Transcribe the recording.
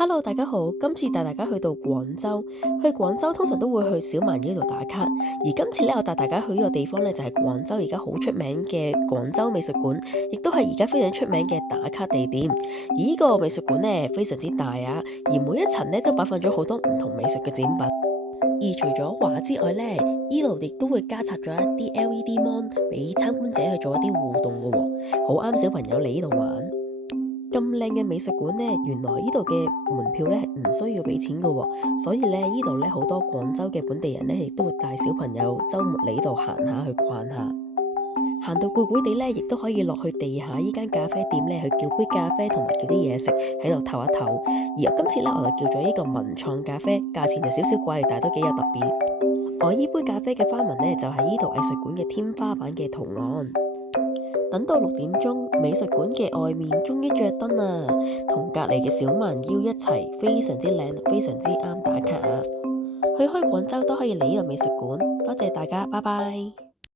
Hello，大家好，今次帶大家去到廣州。去廣州通常都會去小蠻腰度打卡，而今次咧我帶大家去呢個地方咧就係廣州而家好出名嘅廣州美術館，亦都係而家非常出名嘅打卡地點。而呢個美術館咧非常之大啊，而每一層咧都擺放咗好多唔同美術嘅展品。而除咗畫之外咧，呢度亦都會加插咗一啲 LED mon 俾參觀者去做一啲互動嘅喎，好啱小朋友嚟呢度玩。咁靚嘅美術館呢，原來呢度嘅門票呢係唔需要俾錢嘅喎，所以呢，呢度呢好多廣州嘅本地人呢亦都會帶小朋友週末嚟呢度行下去逛下，行到攰攰地呢，亦都可以落去地下呢間咖啡店呢去叫杯咖啡同埋叫啲嘢食喺度唞一唞。而今次呢，我就叫咗呢個文創咖啡，價錢就少少貴，但係都幾有特別。我呢杯咖啡嘅花紋呢，就係呢度藝術館嘅天花板嘅圖案。等到6點鐘，美術館嘅外面終於着燈啦，同隔離嘅小蠻腰一齊，非常之靚，非常之啱打卡啊！去開廣州都可以嚟呢個美術館，多謝大家，拜拜。